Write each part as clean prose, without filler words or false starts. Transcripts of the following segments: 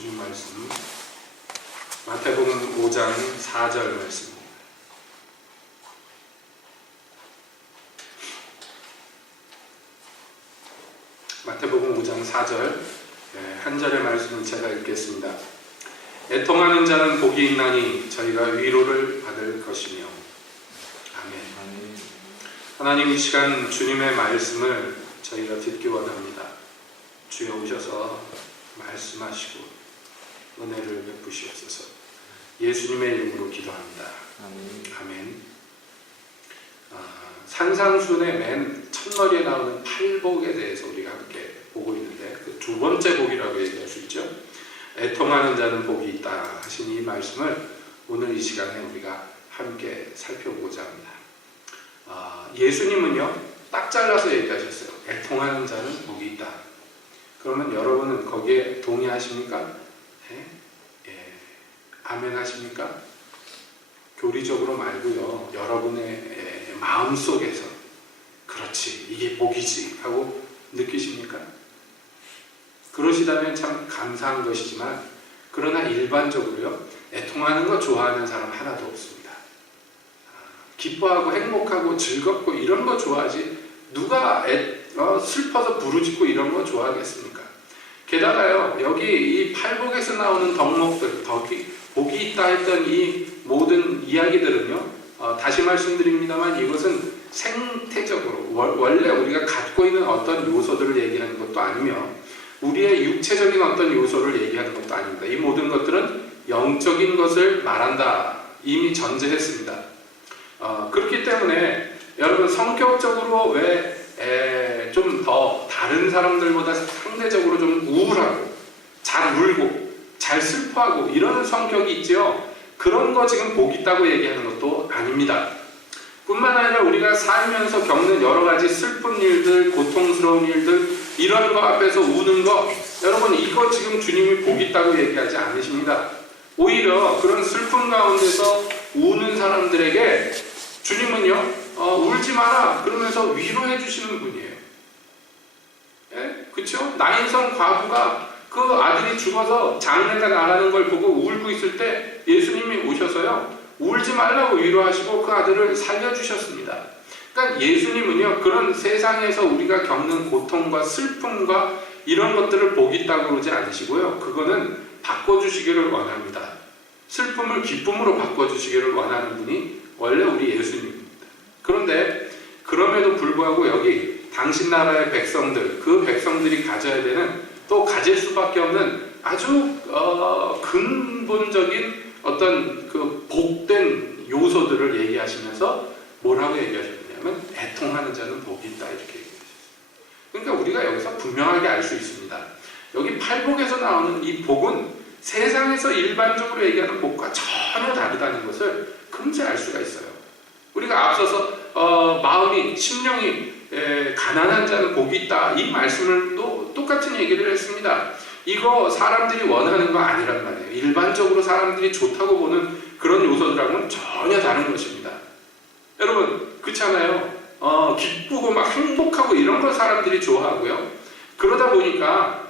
주님 말씀 마태복음 5장 4절 말씀입니다. 마태복음 5장 4절 한 절의 말씀을 제가 읽겠습니다. 애통하는 자는 복이 있나니 저희가 위로를 받을 것이며. 아멘. 하나님, 이 시간 주님의 말씀을 저희가 듣기 원합니다. 주여 오셔서 말씀하시고 은혜를 베푸시옵소서. 예수님의 이름으로 기도합니다. 아멘. 산상순의 맨 첫머리에 나오는 팔복에 대해서 우리가 함께 보고 있는데, 그 두 번째 복이라고 얘기할 수 있죠. 애통하는 자는 복이 있다 하신 이 말씀을 오늘 이 시간에 우리가 함께 살펴보고자 합니다. 예수님은요, 딱 잘라서 얘기하셨어요. 애통하는 자는 복이 있다. 그러면 여러분은 거기에 동의하십니까? 아멘 하십니까? 교리적으로 말고요, 여러분의 마음속에서 그렇지, 이게 복이지 하고 느끼십니까? 그러시다면 참 감사한 것이지만, 그러나 일반적으로요, 애통하는 거 좋아하는 사람 하나도 없습니다. 기뻐하고 행복하고 즐겁고 이런 거 좋아하지, 누가 슬퍼서 부르짖고 이런 거 좋아하겠습니까? 게다가요, 여기 이 팔복에서 나오는 덕목들, 복이 있다 했던 이 모든 이야기들은요, 다시 말씀드립니다만 이것은 생태적으로 원래 우리가 갖고 있는 어떤 요소들을 얘기하는 것도 아니며, 우리의 육체적인 어떤 요소를 얘기하는 것도 아닙니다. 이 모든 것들은 영적인 것을 말한다, 이미 전제했습니다. 그렇기 때문에 여러분, 성격적으로 왜 좀 더 다른 사람들보다 상대적으로 좀 우울하고 잘 울고 잘 슬퍼하고 이런 성격이 있죠. 그런 거 지금 복 있다고 얘기하는 것도 아닙니다. 뿐만 아니라 우리가 살면서 겪는 여러 가지 슬픈 일들, 고통스러운 일들, 이런 거 앞에서 우는 거, 여러분, 이거 지금 주님이 복 있다고 얘기하지 않으십니다. 오히려 그런 슬픔 가운데서 우는 사람들에게 주님은요, 울지 마라 그러면서 위로해 주시는 분이에요. 예? 그쵸? 나인성 과부가 그 아들이 죽어서 장례가 나가는 걸 보고 울고 있을 때 예수님이 오셔서요, 울지 말라고 위로하시고 그 아들을 살려주셨습니다. 그러니까 예수님은요, 그런 세상에서 우리가 겪는 고통과 슬픔과 이런 것들을 복 있다고 그러지 않으시고요, 그거는 바꿔주시기를 원합니다. 슬픔을 기쁨으로 바꿔주시기를 원하는 분이 원래 우리 예수님입니다. 그런데 그럼에도 불구하고 여기 당신 나라의 백성들, 그 백성들이 가져야 되는, 또 가질 수밖에 없는 아주 근본적인 어떤 그 복된 요소들을 얘기하시면서 뭐라고 얘기하셨냐면, 애통하는 자는 복이 있다, 이렇게 얘기하셨어요. 그러니까 우리가 여기서 분명하게 알 수 있습니다. 여기 팔복에서 나오는 이 복은 세상에서 일반적으로 얘기하는 복과 전혀 다르다는 것을 금세 알 수가 있어요. 우리가 앞서서 마음이, 심령이 가난한 자는 복이 있다, 이 말씀을 또 똑같은 얘기를 했습니다. 이거 사람들이 원하는 거 아니란 말이에요. 일반적으로 사람들이 좋다고 보는 그런 요소들하고는 전혀 다른 것입니다. 여러분, 그렇잖아요. 기쁘고 막 행복하고 이런 걸 사람들이 좋아하고요. 그러다 보니까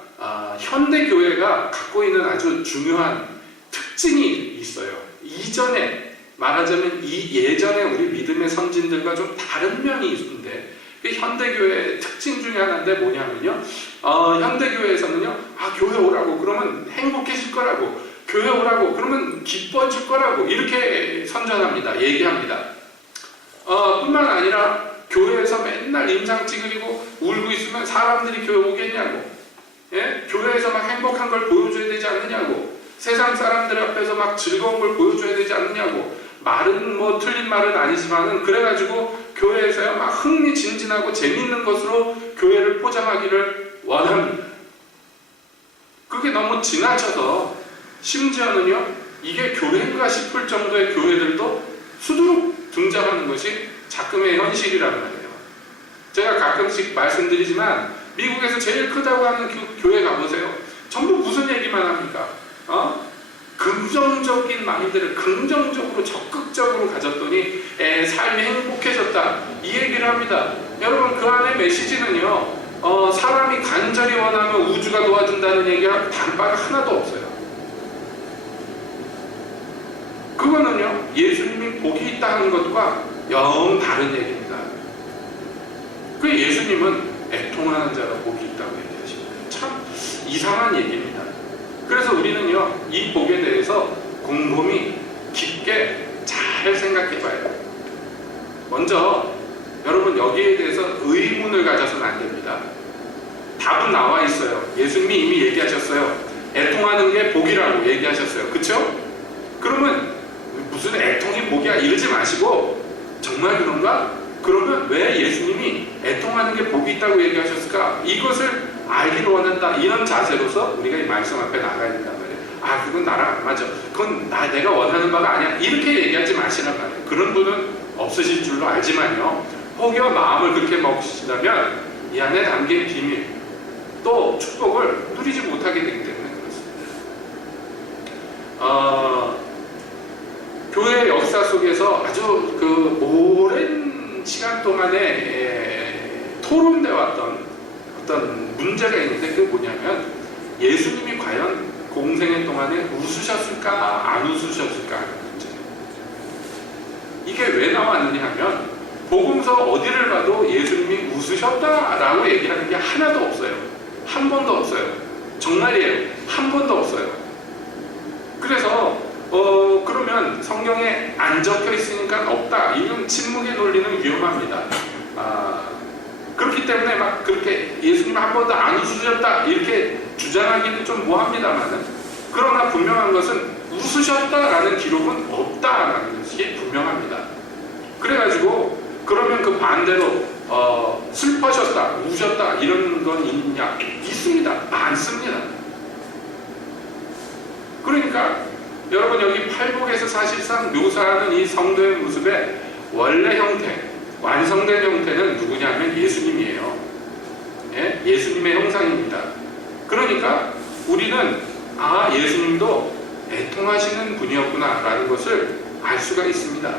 현대교회가 갖고 있는 아주 중요한 특징이 있어요. 이전에 말하자면 예전에 우리 믿음의 선진들과 좀 다른 면이 있는데, 그 현대교회의 특징 중에 하나인데 뭐냐면요, 현대교회에서는요, 교회 오라고 그러면 행복해질 거라고, 교회 오라고 그러면 기뻐질 거라고 이렇게 선전합니다. 얘기합니다. 뿐만 아니라 교회에서 맨날 임상 찌그리고 울고 있으면 사람들이 교회 오겠냐고, 예? 교회에서 막 행복한 걸 보여줘야 되지 않느냐고, 세상 사람들 앞에서 막 즐거운 걸 보여줘야 되지 않느냐고, 말은 뭐 틀린 말은 아니지만은 그래가지고 교회에서야 막 흥미진진하고 재밌는 것으로 교회를 포장하기를 원합니다. 그게 너무 지나쳐서 심지어는요, 이게 교회인가 싶을 정도의 교회들도 수두룩 등장하는 것이 작금의 현실이란 말이에요. 제가 가끔씩 말씀드리지만 미국에서 제일 크다고 하는 교회 가보세요. 전부 무슨 얘기만 합니까? 긍정적인 마인드를 긍정적으로 적극적으로 가졌더니 삶이 행복해졌다, 이 얘기를 합니다. 여러분, 그 안에 메시지는요, 사람이 간절히 원하면 우주가 도와준다는 얘기가 다른 바가 하나도 없어요. 그거는요, 예수님이 복이 있다는 것과 영 다른 얘기입니다. 그 예수님은 애통하는 자가 복이 있다고 얘기하십니다. 참 이상한 얘기입니다. 그래서 우리는요, 이 복에 대해서 곰곰이 깊게 잘 생각해 봐야 돼요. 먼저 여러분, 여기에 대해서 의문을 가져서는 안 됩니다. 답은 나와 있어요. 예수님이 이미 얘기하셨어요. 애통하는 게 복이라고 얘기하셨어요. 그쵸? 그러면 무슨 애통이 복이야 이러지 마시고, 정말 그런가? 그러면 왜 예수님이 애통하는 게 복이 있다고 얘기하셨을까? 이것을 알기를 원한다. 이런 자세로서 우리가 이 말씀 앞에 나가야 된단 말이에요. 아, 그건 나랑 안 맞아. 그건 내가 원하는 바가 아니야. 이렇게 얘기하지 마시란 말이에요. 그런 분은 없으실 줄로 알지만요, 혹여 마음을 그렇게 먹으시다면 이 안에 담긴 비밀, 또 축복을 누리지 못하게 되기 때문에 그렇습니다. 교회 역사 속에서 아주 그 오랜 시간 동안에 토론되어 왔던 어떤 문제가 있는데, 그게 뭐냐면 예수님이 과연 공생애 동안에 웃으셨을까 안 웃으셨을까 하는 문제예요. 이게 왜 나왔느냐 하면, 복음서 어디를 봐도 예수님이 웃으셨다라고 얘기하는 게 하나도 없어요. 한 번도 없어요. 정말이에요. 한 번도 없어요. 그래서 그러면 성경에 안 적혀 있으니까 없다. 이건 침묵의 논리는 위험합니다. 그렇기 때문에 막 그렇게 예수님 한 번도 안 웃으셨다 이렇게 주장하기는 좀 뭐합니다만은, 그러나 분명한 것은 웃으셨다라는 기록은 없다라는 것이 분명합니다. 그래가지고 그러면 그 반대로 슬퍼졌다, 우셨다 이런 건 있냐? 있습니다. 많습니다. 그러니까 여러분, 여기 팔복에서 사실상 묘사하는 이 성도의 모습의 원래 형태, 완성된 형태는 누구냐면 예수님이에요. 예? 예수님의 형상입니다. 그러니까 우리는 예수님도 애통하시는 분이었구나 라는 것을 알 수가 있습니다.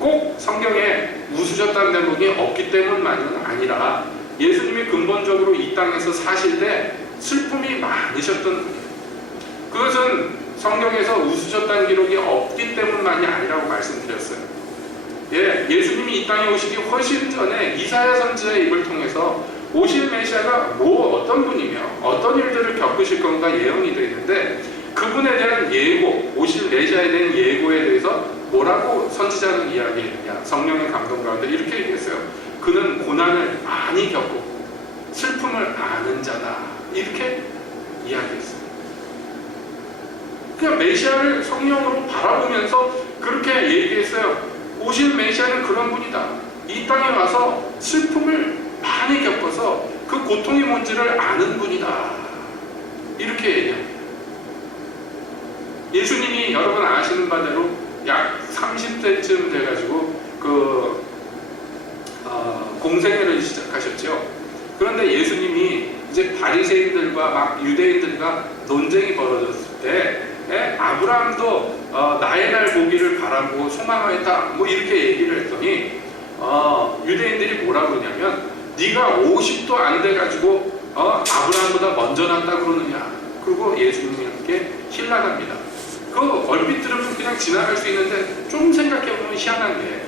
꼭 성경에 웃으셨다는 대목이 없기 때문만은 아니라, 예수님이 근본적으로 이 땅에서 사실 때 슬픔이 많으셨던 분이에요. 그것은 성경에서 웃으셨다는 기록이 없기 때문만이 아니라고 말씀드렸어요. 예수님이 이 땅에 오시기 훨씬 전에 이사야 선지자의 입을 통해서 오실 메시아가 어떤 분이며 어떤 일들을 겪으실 건가 예언이 되어 있는데, 그분에 대한 예고, 오실 메시아에 대한 예고에 대해서 뭐라고 선지자는 이야기했느냐, 성령의 감동 가운데 이렇게 얘기했어요. 그는 고난을 많이 겪고 슬픔을 아는 자다, 이렇게 이야기했어요. 그냥 메시아를 성령으로 바라보면서 그렇게 얘기했어요. 오실 메시아는 그런 분이다. 이 땅에 와서 슬픔을 많이 겪어서 그 고통이 뭔지를 아는 분이다, 이렇게 얘기합니다. 예수님이 여러분 아시는 바대로 약 30대쯤 돼가지고 공생애를 시작하셨죠. 그런데 예수님이 이제 바리새인들과 막 유대인들과 논쟁이 벌어졌을 때, 아브라함도 나의 날 보기를 바라고 소망하였다, 뭐 이렇게 얘기를 했더니 유대인들이 뭐라 그러냐면, 네가 50도 안 돼가지고 아브라함보다 먼저 났다 그러느냐. 그리고 예수님께 힐난합니다. 그 얼핏 들으면 그냥 지나갈 수 있는데, 좀 생각해보면 희한한 게,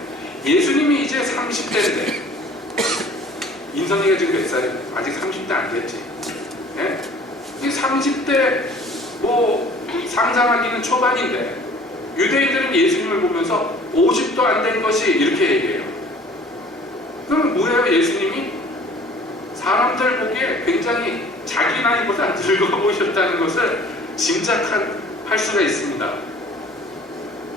예수님이 이제 30대인데 인선이가 지금 몇 살이에요? 아직 30대 안 됐지. 30대 상상하기는 초반인데, 유대인들은 예수님을 보면서 50도 안 된 것이 이렇게 얘기해요. 그럼 뭐예요? 예수님이 사람들 보기에 굉장히 자기 나이보다 늙어 보셨다는 것을 짐작할 수가 있습니다.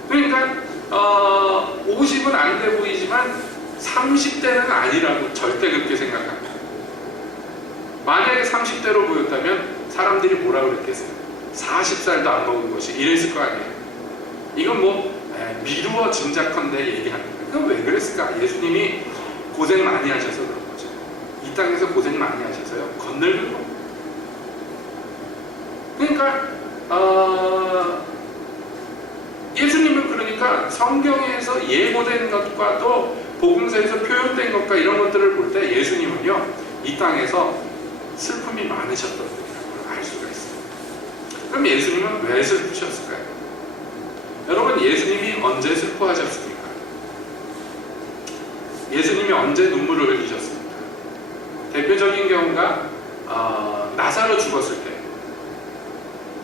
그러니까 50은 안 돼 보이지만 30대는 아니라고 절대 그렇게 생각합니다. 만약에 30대로 보였다면 사람들이 뭐라 그랬겠어요? 40살도 안 먹은 것이 이랬을 거 아니에요. 이건 미루어 짐작컨대 얘기합니다. 그건 왜 그랬을까? 예수님이 고생 많이 하셔서 그런 거죠. 이 땅에서 고생 많이 하셔서요, 건널는 겁니다. 그러니까 예수님은 그러니까 성경에서 예고된 것과 또 복음서에서 표현된 것과 이런 것들을 볼 때 예수님은요, 이 땅에서 슬픔이 많으셨던 분이라고 알 수가 있어요. 그럼 예수님은 왜 슬프셨을까요? 여러분, 예수님이 언제 슬퍼하셨습니까? 예수님이 언제 눈물을 흘리셨습니까? 대표적인 경우가 나사로 죽었을 때,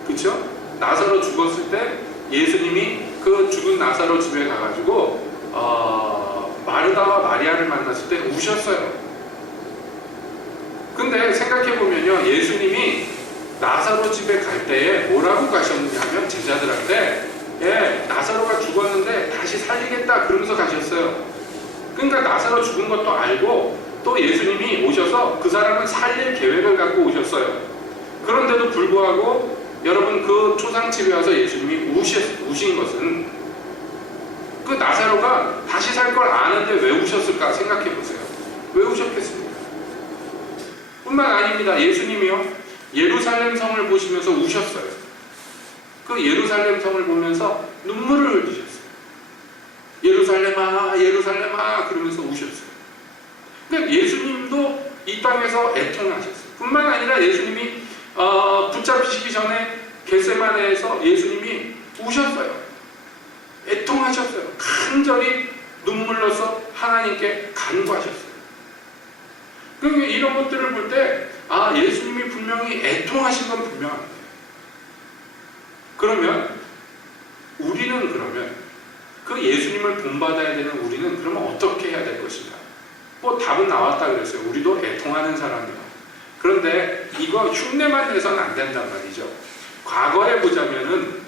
그렇죠? 나사로 죽었을 때 예수님이 그 죽은 나사로 집에 가가지고 마르다와 마리아를 만났을 때 우셨어요. 근데 생각해보면요, 예수님이 나사로 집에 갈 때에 뭐라고 가셨느냐 하면 제자들한테 나사로가 죽었는데 다시 살리겠다 그러면서 가셨어요. 그러니까 나사로 죽은 것도 알고 또 예수님이 오셔서 그 사람을 살릴 계획을 갖고 오셨어요. 그런데도 불구하고 여러분, 그 초상집에 와서 예수님이 우신 것은 그 나사로가 다시 살 걸 아는데 왜 우셨을까 생각해보세요. 왜 우셨겠습니까? 뿐만 아닙니다. 예수님이요, 예루살렘 성을 보시면서 우셨어요. 그 예루살렘 성을 보면서 눈물을 흘리셨어요. 예루살렘아, 예루살렘아 그러면서 우셨어요. 그러니까 예수님도 이 땅에서 애통하셨어요. 뿐만 아니라 예수님이 붙잡히시기 전에 겟세마네에서 예수님이 우셨어요. 애통하셨어요. 간절히 눈물로서 하나님께 간구하셨어요. 그러니까 이런 것들을 볼 때 예수님이 분명히 애통하신 건 분명합니다. 그러면 우리는 그 예수님을 본받아야 되는 우리는 그러면 어떻게 해야 될 것인가? 뭐 답은 나왔다 그랬어요. 우리도 애통하는 사람이요. 그런데 이거 흉내만 내서는 안 된단 말이죠. 과거에 보자면은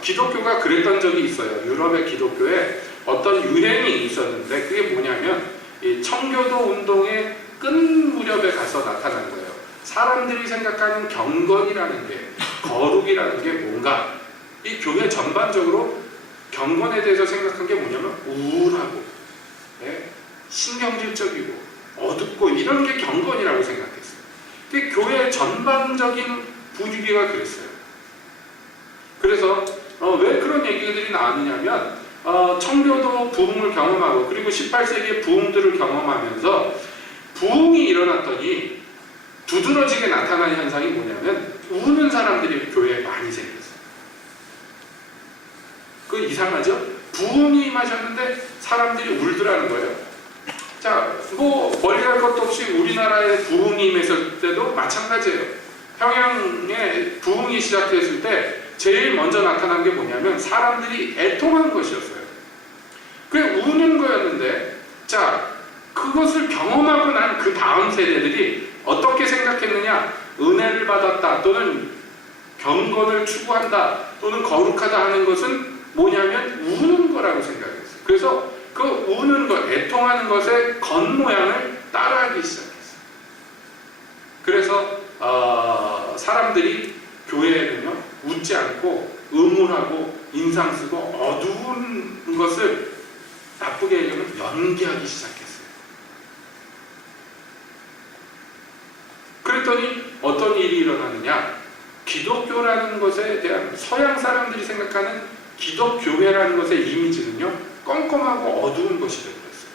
기독교가 그랬던 적이 있어요. 유럽의 기독교에 어떤 유행이 있었는데 그게 뭐냐면 이 청교도 운동의 끝 무렵에 가서 나타난 거예요. 사람들이 생각하는 경건이라는 게, 거룩이라는 게 뭔가, 이 교회 전반적으로 경건에 대해서 생각한 게 뭐냐면 우울하고 신경질적이고 어둡고 이런 게 경건이라고 생각했어요. 그 교회 전반적인 분위기가 그랬어요. 그래서 왜 그런 얘기들이 나왔느냐면 청교도 부흥을 경험하고 그리고 18세기의 부흥들을 경험하면서 부흥이 일어났더니 두드러지게 나타나는 현상이 뭐냐면 우는 사람들이 교회에 많이 생겼어요. 그 이상하죠? 부흥이 임하셨는데 사람들이 울더라는 거예요. 자, 뭐 멀리 갈 것도 없이 우리나라의 부흥이 임했을 때도 마찬가지예요. 평양에 부흥이 시작됐을 때 제일 먼저 나타난 게 뭐냐면 사람들이 애통한 것이었어요. 그게 우는 거였는데, 자, 그것을 경험하고 난 그 다음 세대들이 어떻게 생각했느냐? 은혜를 받았다 또는 경건을 추구한다 또는 거룩하다 하는 것은 뭐냐면 우는 거라고 생각했어요. 그래서 그 우는 것, 애통하는 것의 겉모양을 따라하기 시작했어요. 그래서 사람들이 교회에는요, 웃지 않고 음울하고 인상 쓰고 어두운 것을 나쁘게 얘기하면 연기하기 시작했어요. 그랬더니 어떤 일이 일어나느냐? 기독교라는 것에 대한 서양 사람들이 생각하는 기독교회라는 것의 이미지는요, 껌껌하고 어두운 것이 되어버렸어요.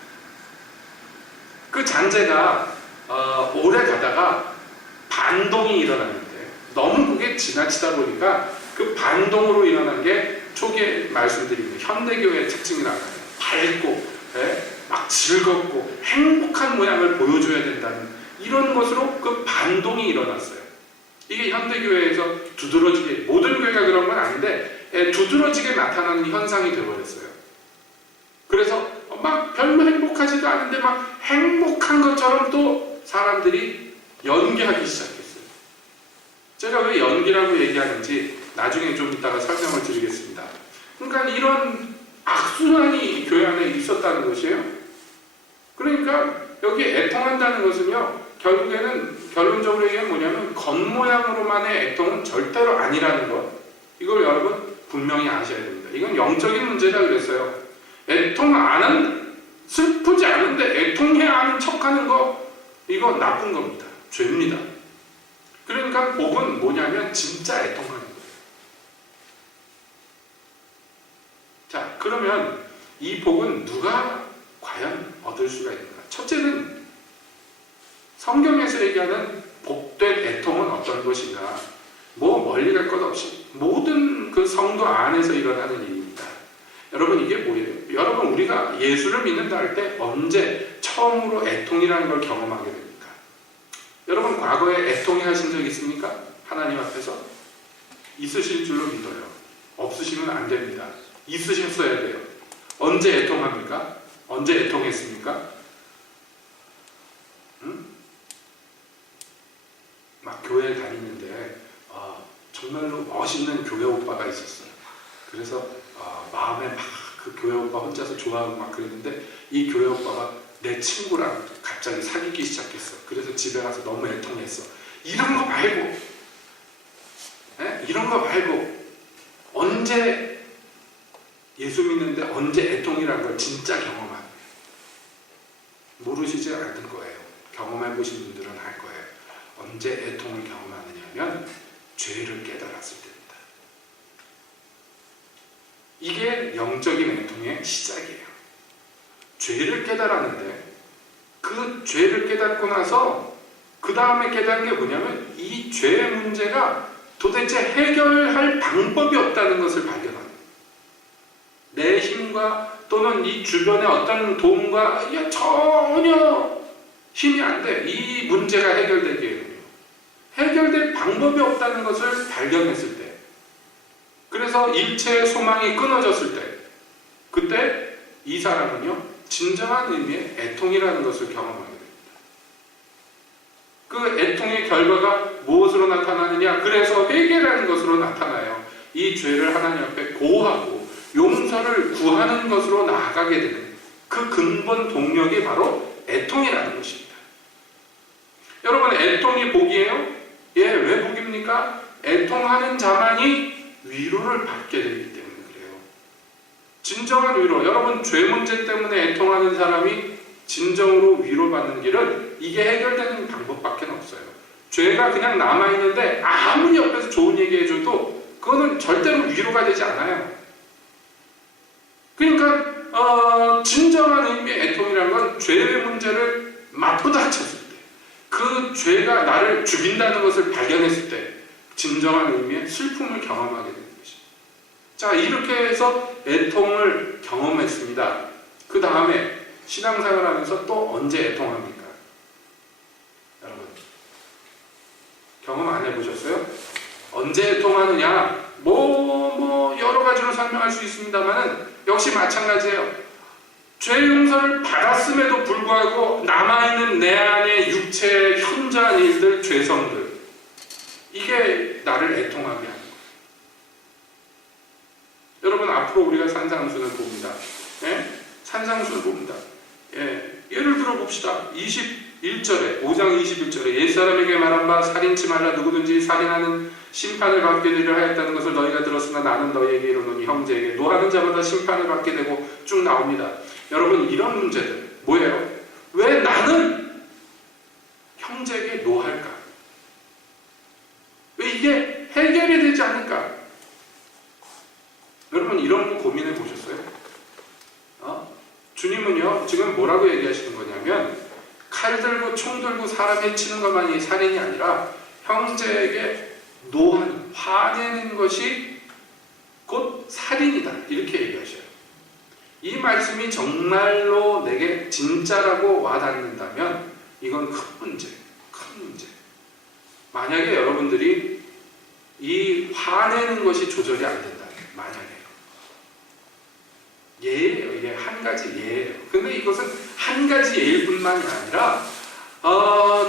그 잔재가 오래 가다가 반동이 일어났는데 너무 그게 지나치다 보니까 그 반동으로 일어난 게 초기에 말씀드린 현대교회의 특징이라고 해요. 밝고 막 즐겁고 행복한 모양을 보여줘야 된다는 이런 것으로 그 반동이 일어났어요. 이게 현대교회에서 두드러지게, 모든 교회가 그런 건 아닌데 두드러지게 나타나는 현상이 되어버렸어요. 그래서 막 별로 행복하지도 않은데 막 행복한 것처럼 또 사람들이 연기하기 시작했어요. 제가 왜 연기라고 얘기하는지 나중에 좀 이따가 설명을 드리겠습니다. 그러니까 이런 악순환이 교회 안에 있었다는 것이에요. 그러니까 여기 애통한다는 것은요, 결론적으로 얘기하면 뭐냐면 겉모양으로만의 애통은 절대로 아니라는 것, 이걸 여러분 분명히 아셔야 됩니다. 이건 영적인 문제다 그랬어요. 슬프지 않은데 애통해야 하는 척하는 거, 이거 나쁜 겁니다. 죄입니다. 그러니까 복은 뭐냐면 진짜 애통하는 거예요. 자, 그러면 이 복은 누가 과연 얻을 수가 있는가? 첫째는 성경에서 얘기하는 복된 애통은 어떤 것인가? 뭐 멀리 갈 것 없이 모든 그 성도 안에서 일어나는 일입니다. 여러분 이게 뭐예요? 여러분 우리가 예수를 믿는다 할 때 언제 처음으로 애통이라는 걸 경험하게 됩니까? 여러분 과거에 애통해 하신 적 있습니까? 하나님 앞에서? 있으실 줄로 믿어요. 없으시면 안 됩니다. 있으셨어야 돼요. 언제 애통합니까? 언제 애통했습니까? 막 교회에 다니는데 정말로 멋있는 교회 오빠가 있었어요. 그래서 마음에 막 그 교회 오빠 혼자서 좋아하고 막 그랬는데 이 교회 오빠가 내 친구랑 갑자기 사귀기 시작했어. 그래서 집에 가서 너무 애통했어. 이런 거 말고 이런 거 말고 언제 예수 믿는데 언제 애통이라는 걸 진짜 경험하는 모르시지 않을 거예요. 경험해 보신 분들은 알 거예요. 언제 애통을 경험하느냐면 죄를 깨달았을 때입니다. 이게 영적인 애통의 시작이에요. 죄를 깨달았는데 그 죄를 깨닫고 나서 그 다음에 깨달은 게 뭐냐면 이 죄의 문제가 도대체 해결할 방법이 없다는 것을 발견합니다. 내 힘과 또는 이 주변의 어떤 도움과 전혀 힘이 안 돼. 이 문제가 해결되기에는요. 해결될 방법이 없다는 것을 발견했을 때, 그래서 일체의 소망이 끊어졌을 때, 그때 이 사람은요 진정한 의미의 애통이라는 것을 경험하게 됩니다. 그 애통의 결과가 무엇으로 나타나느냐? 그래서 회개라는 것으로 나타나요. 이 죄를 하나님 앞에 고하고 용서를 구하는 것으로 나아가게 되는 그 근본 동력이 바로 애통이라는 것입니다. 여러분 애통이 복이에요? 예, 왜 복입니까? 애통하는 자만이 위로를 받게 되기 때문에 그래요. 진정한 위로, 여러분 죄 문제 때문에 애통하는 사람이 진정으로 위로받는 길은 이게 해결되는 방법밖에 없어요. 죄가 그냥 남아있는데 아무리 옆에서 좋은 얘기 해줘도 그거는 절대로 위로가 되지 않아요. 그러니까 진정한 의미의 애통이라는 건 죄의 문제를 맞부닥쳤을 때, 그 죄가 나를 죽인다는 것을 발견했을 때 진정한 의미의 슬픔을 경험하게 되는 것입니다. 자, 이렇게 해서 애통을 경험했습니다. 그 다음에 신앙생활 하면서 또 언제 애통합니까? 여러분 경험 안 해보셨어요? 언제 애통하느냐? 여러 가지로 설명할 수 있습니다만은 역시 마찬가지예요. 죄 용서를 받았음에도 불구하고 남아있는 내 안의 육체의 현저한 일들, 죄성들, 이게 나를 애통하게 하는 거예요. 여러분 앞으로 우리가 산상순을 봅니다. 예? 산상순을 봅니다. 예. 예를 들어 봅시다. 21절에 5장 21절에 옛사람에게 말한 바 살인치 말라. 누구든지 살인하는 심판을 받게 되려 하였다는 것을 너희가 들었으나 나는 너희에게 이르노니 형제에게 노하는 자마다 심판을 받게 되고 쭉 나옵니다. 여러분 이런 문제들 뭐예요? 왜 나는 형제에게 노할까? 왜 이게 해결이 되지 않을까? 여러분 이런 거 고민해 보셨어요? 주님은요 지금 뭐라고 얘기하시는 거냐면 칼 들고 총 들고 사람 해치는 것만이 살인이 아니라 형제에게 노하는, 화내는 것이 곧 살인이다, 이렇게 얘기하셔요. 이 말씀이 정말로 내게 진짜라고 와닿는다면 이건 큰 문제. 만약에 여러분들이 이 화내는 것이 조절이 안 된다면, 만약에 예예요. 이게 한 가지 예예요. 근데 이것은 한 가지 예일 뿐만이 아니라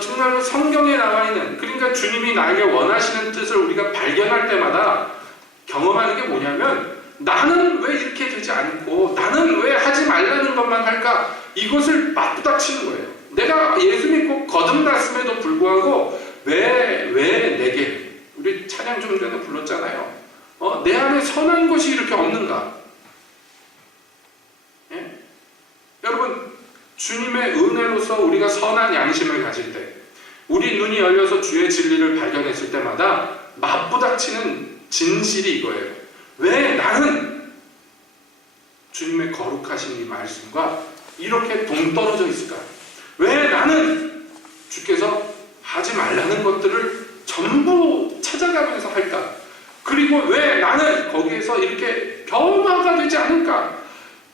정말로 성경에 나와 있는, 그러니까 주님이 나에게 원하시는 뜻을 우리가 발견할 때마다 경험하는 게 뭐냐면 나는 왜 이렇게 되지 않고 나는 왜 하지 말라는 것만 할까? 이것을 맞부닥치는 거예요. 내가 예수 믿고 거듭났음에도 불구하고 왜 내게, 우리 찬양 좀 전에 불렀잖아요. 내 안에 선한 것이 이렇게 없는가? 예? 여러분 주님의 은혜로서 우리가 선한 양심을 가질 때, 우리 눈이 열려서 주의 진리를 발견했을 때마다 맞부닥치는 진실이 이거예요. 왜 나는 주님의 거룩하신 이 말씀과 이렇게 동떨어져 있을까? 왜 나는 주께서 하지 말라는 것들을 전부 찾아가면서 할까? 그리고 왜 나는 거기에서 이렇게 변화가 되지 않을까?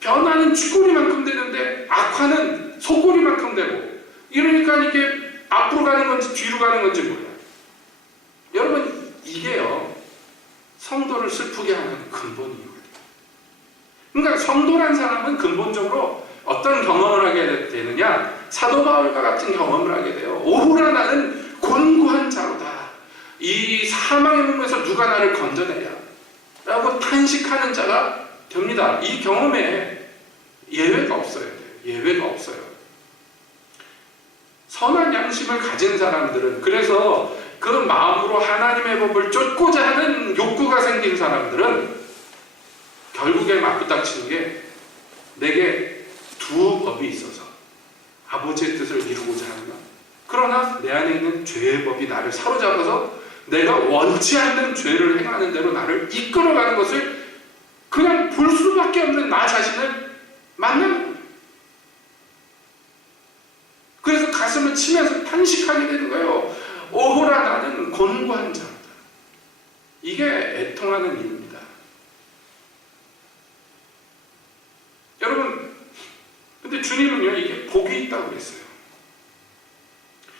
변화는 쥐꼬리만큼 되는데 악화는 소꼬리만큼 되고, 이러니까 이게 앞으로 가는 건지 뒤로 가는 건지 몰라요. 여러분, 이게요 성도를 슬프게 하는 근본이거든요. 그러니까 성도란 사람은 근본적으로 어떤 경험을 하게 되느냐, 사도 바울과 같은 경험을 하게 돼요. 오호라 나는 곤고한 자로다. 이 사망의 문에서 누가 나를 건져내랴 라고 탄식하는 자가 됩니다. 이 경험에 예외가 없어요. 예외가 없어요. 선한 양심을 가진 사람들은, 그래서 그 마음으로 하나님의 법을 쫓고자 하는 욕구가 생긴 사람들은 결국에 맞부닥치는 게, 내게 두 법이 있어서 아버지의 뜻을 이루고자 하는 것, 그러나 내 안에 있는 죄의 법이 나를 사로잡아서 내가 원치 않는 죄를 행하는 대로 나를 이끌어가는 것을 그냥 볼 수밖에 없는 나 자신을 만나는 거예요. 그래서 가슴을 치면서 탄식하게 되는 거예요. 오호라 나는 곤고한 자다. 이게 애통하는 이유입니다. 여러분, 근데 주님은요, 이게 복이 있다고 그랬어요.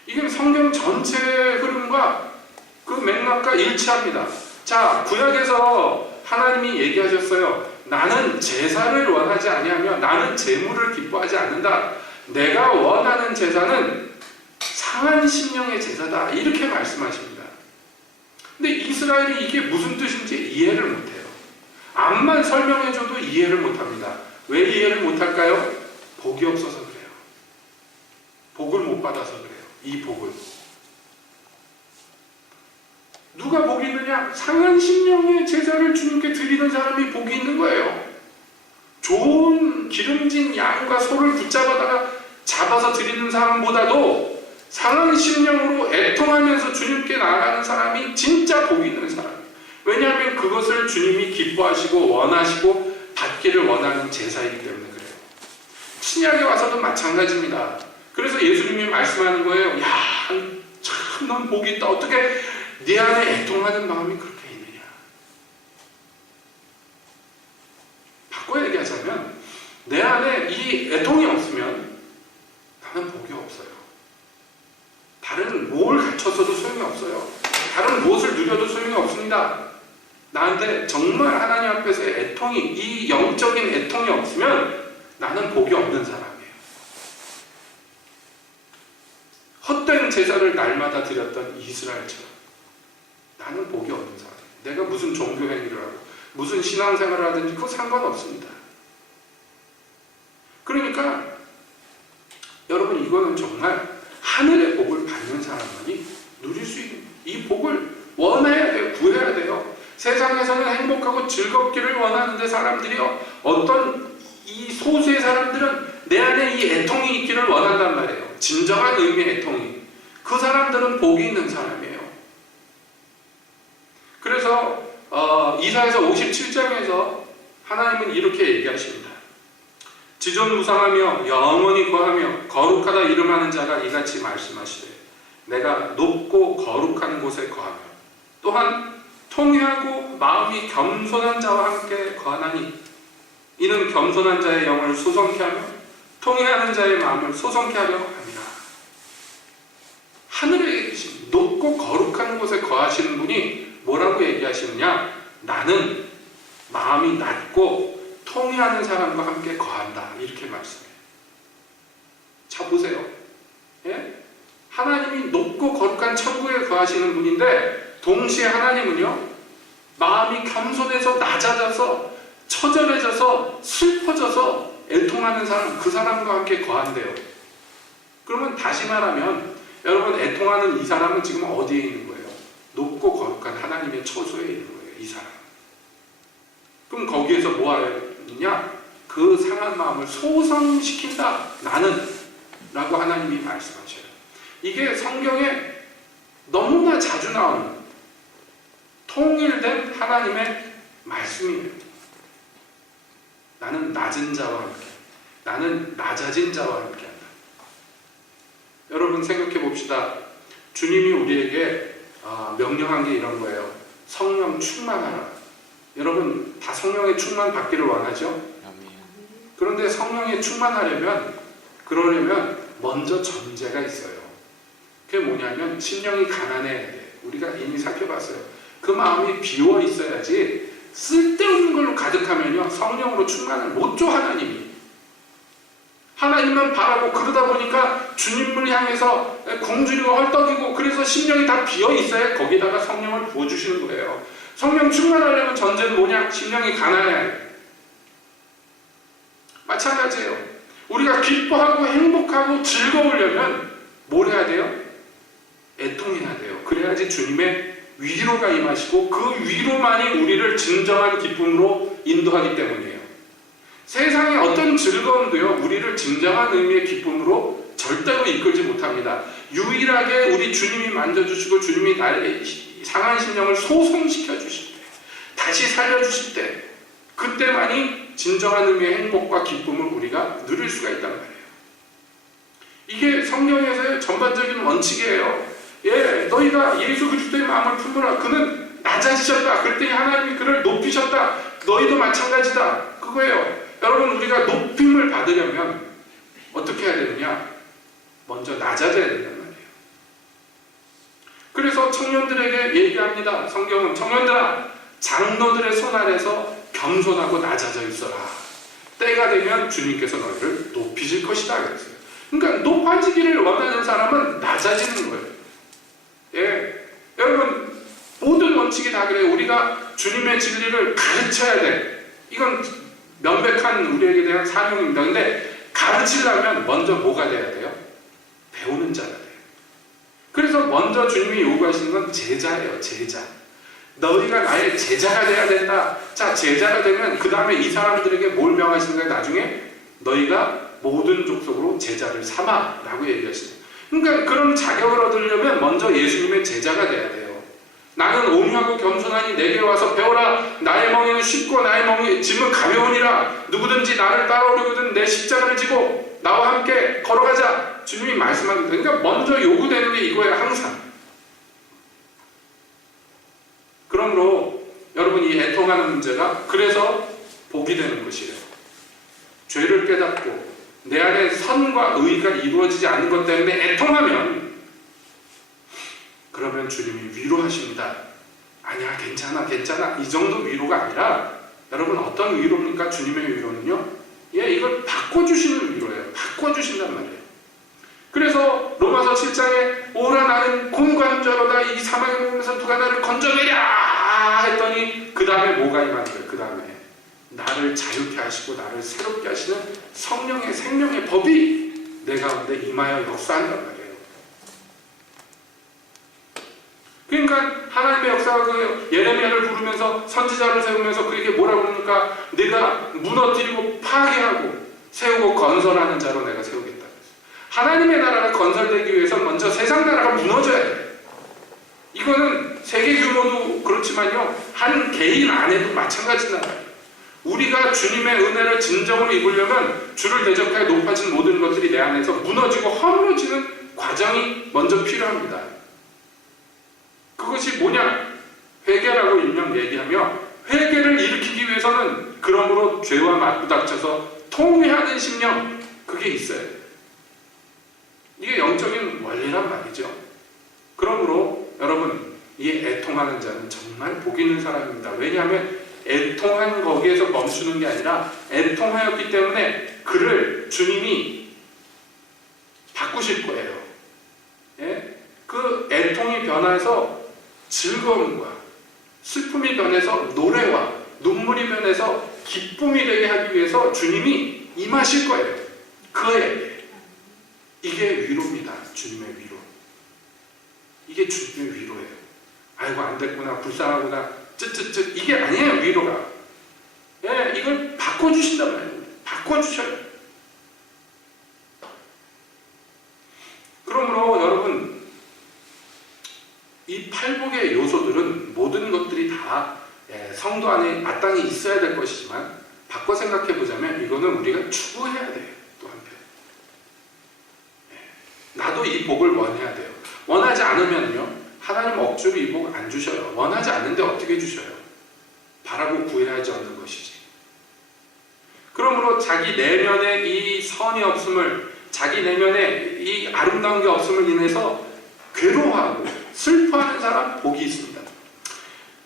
이게 성경 전체의 흐름과 그 맥락과 일치합니다. 자, 구약에서 하나님이 얘기하셨어요. 나는 제사를 원하지 아니하며 나는 제물을 기뻐하지 않는다. 내가 원하는 제사는 상한 심령의 제사다. 이렇게 말씀하십니다. 근데 이스라엘이 이게 무슨 뜻인지 이해를 못해요. 앞만 설명해줘도 이해를 못합니다. 왜 이해를 못할까요? 복이 없어서 그래요. 복을 못 받아서 그래요. 이 복을. 누가 복이 있느냐? 상한 심령의 제사를 주님께 드리는 사람이 복이 있는 거예요. 좋은 기름진 양과 소를 붙잡아다가 잡아서 드리는 사람보다도 상한 심령으로 애통하면서 주님께 나아가는 사람이 진짜 복이 있는 사람이에요. 왜냐하면 그것을 주님이 기뻐하시고 원하시고 받기를 원하는 제사이기 때문에 그래요. 신약에 와서도 마찬가지입니다. 그래서 예수님이 말씀하는 거예요. 야, 참 넌 복이 있다. 어떻게 네 안에 애통하는 마음이 그렇게 있느냐. 바꿔 얘기하자면 내 안에 이 애통이 없으면 나는 복이 없어요. 다른 뭘 갖춰서도 소용이 없어요. 다른 무엇을 누려도 소용이 없습니다. 나한테 정말 하나님 앞에서의 애통이, 이 영적인 애통이 없으면 나는 복이 없는 사람이에요. 헛된 제사를 날마다 드렸던 이스라엘처럼 나는 복이 없는 사람이에요. 내가 무슨 종교 행위를 하고 무슨 신앙생활을 하든지 그거 상관없습니다. 그러니까 여러분, 이거는 정말 하늘의 복을 받는 사람만이 누릴 수 있는, 이 복을 원해야 돼요. 구해야 돼요. 세상에서는 행복하고 즐겁기를 원하는데 사람들이요, 어떤 이 소수의 사람들은 내 안에 이 애통이 있기를 원한단 말이에요. 진정한 의미의 애통이. 그 사람들은 복이 있는 사람이에요. 그래서 이사야서 57장에서 하나님은 이렇게 얘기하십니다. 지존무상하며 영원히 거하며 거룩하다 이름하는 자가 이같이 말씀하시되, 내가 높고 거룩한 곳에 거하며 또한 통회하고 마음이 겸손한 자와 함께 거하나니, 이는 겸손한 자의 영을 소성케 하며 통회하는 자의 마음을 소성케 하려 합니다. 하늘에 계신 높고 거룩한 곳에 거하시는 분이 뭐라고 얘기하시느냐? 나는 마음이 낮고 통회하는 사람과 함께 거한다. 이렇게 말씀해요. 자, 보세요. 예? 하나님이 높고 거룩한 천국에 거하시는 분인데, 동시에 하나님은요, 마음이 겸손해서 낮아져서 처절해져서 슬퍼져서 애통하는 사람, 그 사람과 함께 거한대요. 그러면 다시 말하면 여러분, 애통하는 이 사람은 지금 어디에 있는 거예요? 높고 거룩한 하나님의 처소에 있는 거예요. 이 사람. 그럼 거기에서 뭐 하느냐? 그 상한 마음을 소성시킨다. 나는 라고 하나님이 말씀하셔요. 이게 성경에 너무나 자주 나오는 통일된 하나님의 말씀이에요. 나는 낮은 자와 함께, 나는 낮아진 자와 함께 한다. 여러분, 생각해 봅시다. 주님이 우리에게 명령한 게 이런 거예요. 성령 충만하라. 여러분 다 성령의 충만 받기를 원하죠? 그런데 성령의 그러려면 먼저 전제가 있어요. 그게 뭐냐면 심령이 가난해야 돼. 우리가 이미 살펴봤어요. 그 마음이 비워 있어야지 쓸데없는 걸로 가득하면요 성령으로 충만을 못 줘. 하나님만 바라고 그러다 보니까 주님을 향해서 굶주리고 헐떡이고 그래서 심령이 다 비어 있어야 거기다가 성령을 부어주시는 거예요. 성령 충만하려면 전제는 뭐냐? 심령이 가난해야 돼. 마찬가지예요. 우리가 기뻐하고 행복하고 즐거우려면 뭘 해야 돼요? 애통해야 돼요. 그래야지 주님의 위로가 임하시고 그 위로만이 우리를 진정한 기쁨으로 인도하기 때문이에요. 세상의 어떤 즐거움도요 우리를 진정한 의미의 기쁨으로 절대로 이끌지 못합니다. 유일하게 우리 주님이 만져주시고 주님이 나의 상한 심령을 소성시켜 주실 때, 다시 살려주실 때, 그때만이 진정한 의미의 행복과 기쁨을 우리가 누릴 수가 있단 말이에요. 이게 성경에서의 전반적인 원칙이에요. 너희가 예수 그리스도의 마음을 품으라. 그는 낮아지셨다. 그랬더니 하나님이 그를 높이셨다. 너희도 마찬가지다. 그거예요. 여러분 우리가 높임을 받으려면 어떻게 해야 되느냐? 먼저 낮아져야 된단 말이에요. 그래서 청년들에게 얘기합니다. 성경은 청년들아 장로들의 손 아래서 겸손하고 낮아져 있어라. 때가 되면 주님께서 너희를 높이실 것이다 그랬어요. 그러니까 높아지기를 원하는 사람은 낮아지는 거예요. 여러분 모든 원칙이 다 그래요. 우리가 주님의 진리를 가르쳐야 돼. 이건 명백한 우리에게 대한 사명입니다. 근데 가르치려면 먼저 뭐가 돼야 돼요? 배우는 자가 돼요. 그래서 먼저 주님이 요구하시는 건 제자예요. 제자. 너희가 나의 제자가 돼야 된다. 자, 제자가 되면 그 다음에 이 사람들에게 뭘 명하시는가? 나중에 너희가 모든 족속으로 제자를 삼아 라고 얘기하시는. 그러니까 그런 자격을 얻으려면 먼저 예수님의 제자가 돼야 돼요. 나는 온유하고 겸손하니 내게 와서 배워라. 나의 멍에는 쉽고 나의 짐은 가벼우니라. 누구든지 나를 따라오려거든 내 십자가를 지고 나와 함께 걸어가자. 주님이 말씀합니다. 그러니까 먼저 요구되는 게 이거예요. 항상. 그러므로 여러분 이 애통하는 문제가 그래서 복이 되는 것이에요. 죄를 깨닫고 내 안에 선과 의가 이루어지지 않는 것 때문에 애통하면 그러면 주님이 위로하십니다. 아니야 괜찮아 이 정도 위로가 아니라 여러분 어떤 위로입니까? 주님의 위로는요 이걸 바꿔주시는 위로예요. 바꿔주신단 말이에요. 그래서 로마서 7장에 오라 나는 곤고한 자로다 이 사망의 몸에서 누가 나를 건져내랴 했더니 그 다음에 뭐가 임하는 거예요? 그 다음에 나를 자유케 하시고 나를 새롭게 하시는 성령의 생명의 법이 내 가운데 임하여 역사한단 말이에요. 그러니까 하나님의 역사가 그 예레미야를 부르면서 선지자를 세우면서 그에게 뭐라고 그러니까 내가 무너뜨리고 파괴하고 세우고 건설하는 자로 내가 세우겠다. 하나님의 나라가 건설되기 위해서 먼저 세상 나라가 무너져야 돼요. 이거는 세계 규모도 그렇지만요 한 개인 안에도 마찬가지란 말이에요. 우리가 주님의 은혜를 진정으로 입으려면 주를 대적하여 높아진 모든 것들이 내 안에서 무너지고 허물어지는 과정이 먼저 필요합니다. 그것이 뭐냐? 회개라고 일명 얘기하며 회개를 일으키기 위해서는 그러므로 죄와 맞부닥쳐서 통회하는 심령 그게 있어야 돼요. 이게 영적인 원리란 말이죠. 그러므로 여러분 이 애통하는 자는 정말 복 있는 사람입니다. 왜냐하면 애통한 거기에서 멈추는 게 아니라 애통하였기 때문에 그를 주님이 바꾸실 거예요. 그 애통이 변해서 즐거움과 슬픔이 변해서 노래와 눈물이 변해서 기쁨이 되게 하기 위해서 주님이 임하실 거예요. 그의 이게 위로입니다. 주님의 위로. 이게 주님의 위로예요. 아이고 안 됐구나 불쌍하구나 쯧쯧쯧 이게 아니에요. 위로가 이걸 바꿔주신단 말이에요. 바꿔주셔요. 그러므로 여러분 이 팔복의 요소들은 모든 것들이 다 성도 안에 마땅히 있어야 될 것이지만 바꿔 생각해 보자면 이거는 우리가 추구해야 돼요. 또 한편 나도 이 복을 원해야 돼요. 원하지 않으면요 하나님 억지로 이 복 안 주셔요. 원하지 않는데 어떻게 주셔요? 바라고 구해야 하지 않는 것이지. 그러므로 자기 내면에 이 선이 없음을, 자기 내면에 이 아름다운 게 없음을 인해서 괴로워하고 슬퍼하는 사람 복이 있습니다.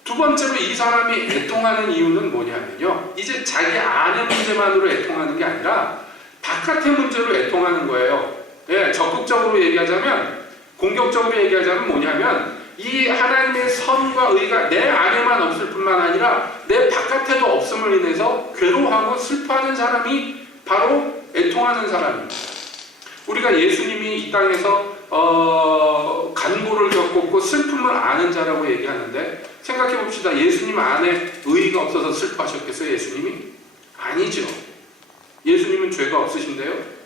두 번째로 이 사람이 애통하는 이유는 뭐냐면요, 이제 자기 안의 문제만으로 애통하는 게 아니라 바깥의 문제로 애통하는 거예요. 예, 적극적으로 얘기하자면, 공격적으로 얘기하자면 뭐냐면, 이 하나님의 선과 의가 내 안에만 없을 뿐만 아니라 내 바깥에도 없음을 인해서 괴로워하고 슬퍼하는 사람이 바로 애통하는 사람입니다. 우리가 예수님이 이 땅에서 간고를 겪었고 슬픔을 아는 자라고 얘기하는데, 생각해 봅시다. 예수님 안에 의가 없어서 슬퍼하셨겠어요? 예수님이? 아니죠. 예수님은 죄가 없으신데요.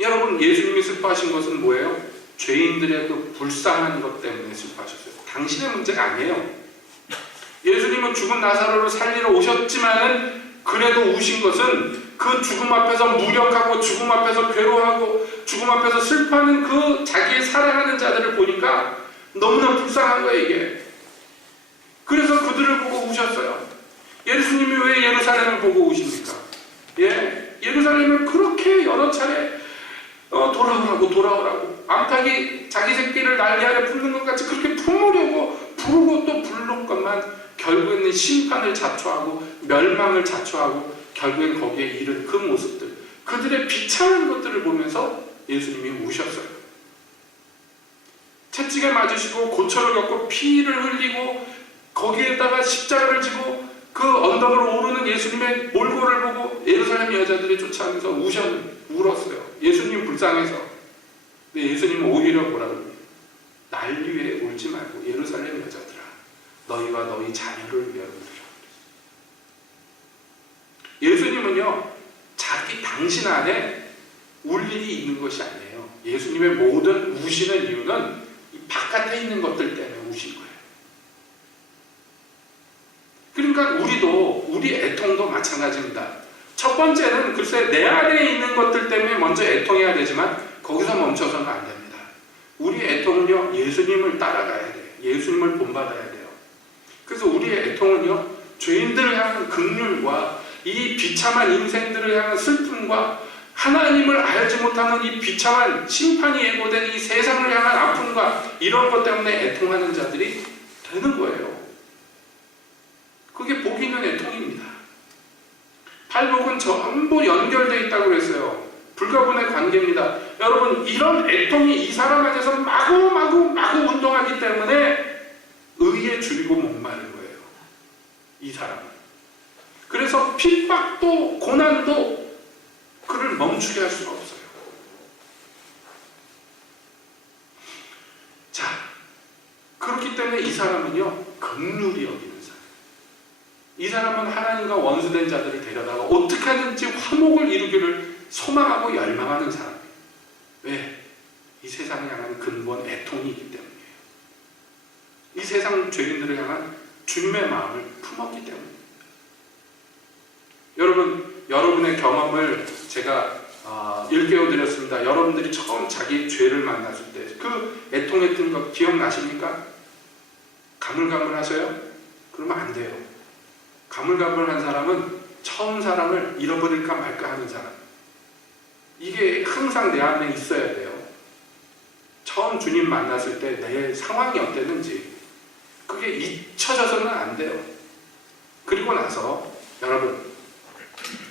여러분, 예수님이 슬퍼하신 것은 뭐예요? 죄인들의 그 불쌍한 것 때문에 슬퍼하셨어요. 당신의 문제가 아니에요. 예수님은 죽은 나사로를 살리러 오셨지만은 그래도 우신 것은 그 죽음 앞에서 무력하고 죽음 앞에서 괴로워하고 죽음 앞에서 슬퍼하는 그 자기의 사랑하는 자들을 보니까 너무나 불쌍한 거예요, 이게. 그래서 그들을 보고 우셨어요. 예수님이 왜 예루살렘을 보고 우십니까? 예, 예루살렘을 그렇게 여러 차례 돌아오라고 암탉이 자기 새끼를 난리 아래 품는 것 같이 그렇게 품으려고 부르고 또 부를 것만 결국에는 심판을 자초하고 멸망을 자초하고 결국엔 거기에 이른 그 모습들, 그들의 비참한 것들을 보면서 예수님이 우셨어요. 채찍에 맞으시고 고초를 겪고 피를 흘리고 거기에다가 십자가를 지고 그 언덕을 오르는 예수님의 몰골을 보고 예루살렘 여자들이 쫓아오면서 울었어요. 예수님 불쌍해서. 근데 예수님은 오히려 뭐라고 합니까? 날 위해 울지 말고 예루살렘 여자들아, 너희와 너희 자녀를 위하여 울으라. 예수님은요, 당신 안에 울 일이 있는 것이 아니에요. 예수님의 모든 우시는 이유는 이 바깥에 있는 것들 때문에 우신 거예요. 그러니까 우리 애통도 마찬가지입니다. 첫 번째는 글쎄 내 안에 있는 것들 때문에 먼저 애통해야 되지만 거기서 멈춰서는 안 됩니다. 우리 애통은요, 예수님을 따라가야 돼요. 예수님을 본받아야 돼요. 그래서 우리의 애통은요, 죄인들을 향한 긍휼과 이 비참한 인생들을 향한 슬픔과 하나님을 알지 못하는 이 비참한 심판이 예고된 이 세상을 향한 아픔과 이런 것 때문에 애통하는 자들이 되는 거예요. 그게 복 있는 애통입니다. 팔복은 전부 연결되어 있다고 그랬어요. 불가분의 관계입니다. 여러분, 이런 애통이 이 사람 안에서 마구 운동하기 때문에 의에 줄이고 목마른 거예요. 이 사람은. 그래서 핍박도 고난도 그를 멈추게 할 수가 없어요. 자, 그렇기 때문에 이 사람은요, 긍휼히 여기는 사람. 이 사람은 하나님과 원수된 자들을 데려다가 어떻게 하든지 화목을 이루기를 소망하고 열망하는 사람이에요. 왜? 이 세상을 향한 근본 애통이기 때문이에요. 이 세상 죄인들을 향한 주님의 마음을 품었기 때문입니다. 여러분의 경험을 제가 일깨워드렸습니다. 여러분들이 처음 자기 죄를 만났을 때 그 애통했던 거 기억나십니까? 가물가물하세요? 그러면 안 돼요. 가물가물한 사람은 처음 사람을 잃어버릴까 말까 하는 사람. 이게 항상 내 안에 있어야 돼요. 처음 주님 만났을 때 내 상황이 어땠는지 그게 잊혀져서는 안 돼요. 그리고 나서 여러분,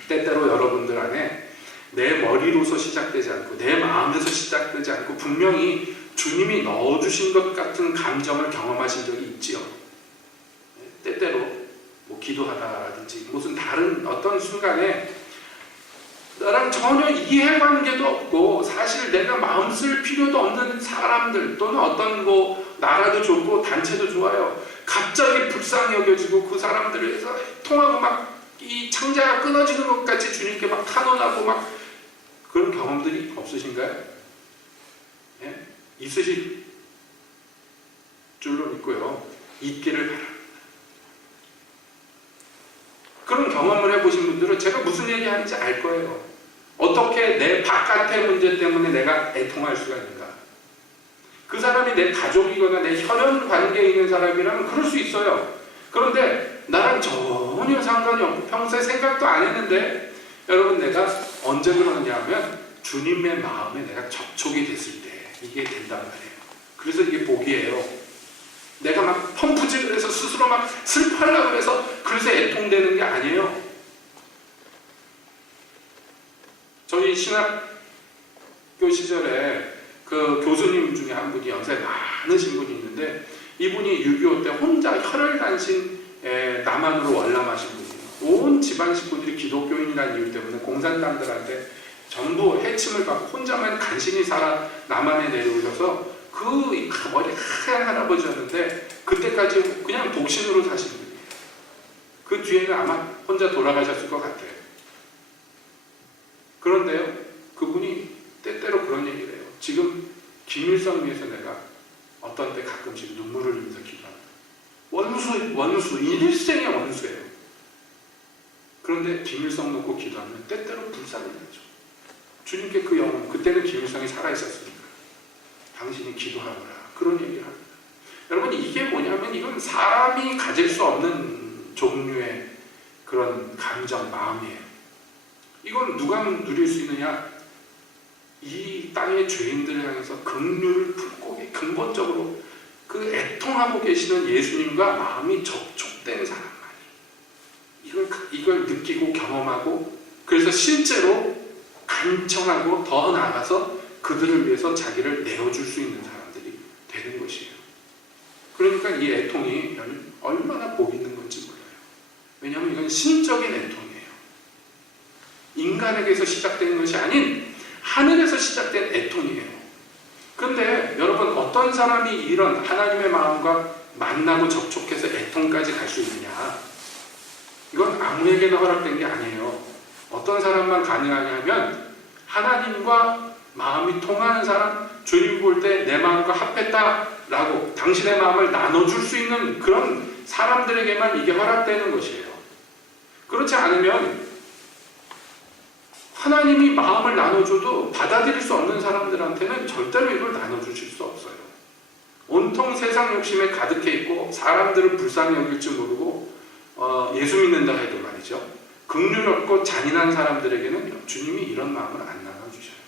때때로 여러분들 안에 내 머리로서 시작되지 않고 내 마음에서 시작되지 않고 분명히 주님이 넣어주신 것 같은 감정을 경험하신 적이 있지요. 때때로 뭐 기도하다라든지 무슨 다른 어떤 순간에 나랑 전혀 이해관계도 없고 사실 내가 마음 쓸 필요도 없는 사람들 또는 어떤 뭐 나라도 좋고 단체도 좋아요. 갑자기 불쌍히 여겨지고 그 사람들을 해서 통하고 막 이 창자가 끊어지는 것 같이 주님께 막 탄원하고 막 그런 경험들이 없으신가요? 예? 있으실 줄로 믿고요. 있기를 바랍니다. 그런 경험을 해보신 분들은 제가 무슨 얘기하는지 알 거예요. 어떻게 내 바깥의 문제 때문에 내가 애통할 수가 있는가? 그 사람이 내 가족이거나 내 혈연 관계에 있는 사람이라면 그럴 수 있어요. 그런데 나랑 전혀 상관이 없고 평소에 생각도 안 했는데 여러분 내가 언제 그러느냐 하면 주님의 마음에 내가 접촉이 됐을 때 이게 된단 말이에요. 그래서 이게 복이에요. 내가 막 펌프질을 해서 스스로 막 슬퍼하려고 해서 그래서 애통되는 게 아니에요. 저희 신학교 시절에 그 교수님 중에 한 분이 연세 많으신 분이 있는데 이분이 6.25 때 혼자 혈혈단신 남한으로 월남하신 분이에요. 온 집안 식구들이 기독교인이라는 이유 때문에 공산당들한테 전부 해침을 받고 혼자만 간신히 살아 남한에 내려오셔서 그 머리 하얀 할아버지였는데 그때까지 그냥 독신으로 사신 분이에요. 그 뒤에는 아마 혼자 돌아가셨을 것 같아요. 그런데요, 그분이 때때로 그런 얘기를 해요. 지금 김일성 위해서 내가 어떤 때 가끔씩 눈물을 흘리면서 기도합니다. 원수, 일생의 원수예요. 그런데 김일성 놓고 기도하면 때때로 불쌍히 나죠. 주님께 그 영혼, 그때는 김일성이 살아있었으니까 당신이 기도하거라. 그런 얘기를 합니다. 여러분 이게 뭐냐면 이건 사람이 가질 수 없는 종류의 그런 감정, 마음이에요. 이건 누가 누릴 수 있느냐? 이 땅의 죄인들을 향해서 긍휼을 품고 근본적으로 그 애통하고 계시는 예수님과 마음이 접촉된 사람만이 이걸 느끼고 경험하고 그래서 실제로 간청하고 더 나아가서 그들을 위해서 자기를 내어줄 수 있는 사람들이 되는 것이에요. 그러니까 이 애통이 얼마나 복 있는 건지 몰라요. 왜냐하면 이건 신적인 애통이에요. 인간에게서 시작되는 것이 아닌 하늘에서 시작된 애통이에요. 그런데 여러분 어떤 사람이 이런 하나님의 마음과 만나고 접촉해서 애통까지 갈 수 있느냐? 이건 아무에게나 허락된 게 아니에요. 어떤 사람만 가능하냐면 하나님과 마음이 통하는 사람, 주님 볼 때 내 마음과 합했다라고 당신의 마음을 나눠줄 수 있는 그런 사람들에게만 이게 허락되는 것이에요. 그렇지 않으면 하나님이 마음을 나눠줘도 받아들일 수 없는 사람들한테는 절대로 이걸 나눠주실 수 없어요. 온통 세상 욕심에 가득해 있고 사람들을 불쌍히 여길 줄 모르고 예수 믿는다 해도 말이죠. 긍휼 없고 잔인한 사람들에게는 주님이 이런 마음을 안 나눠주셔요.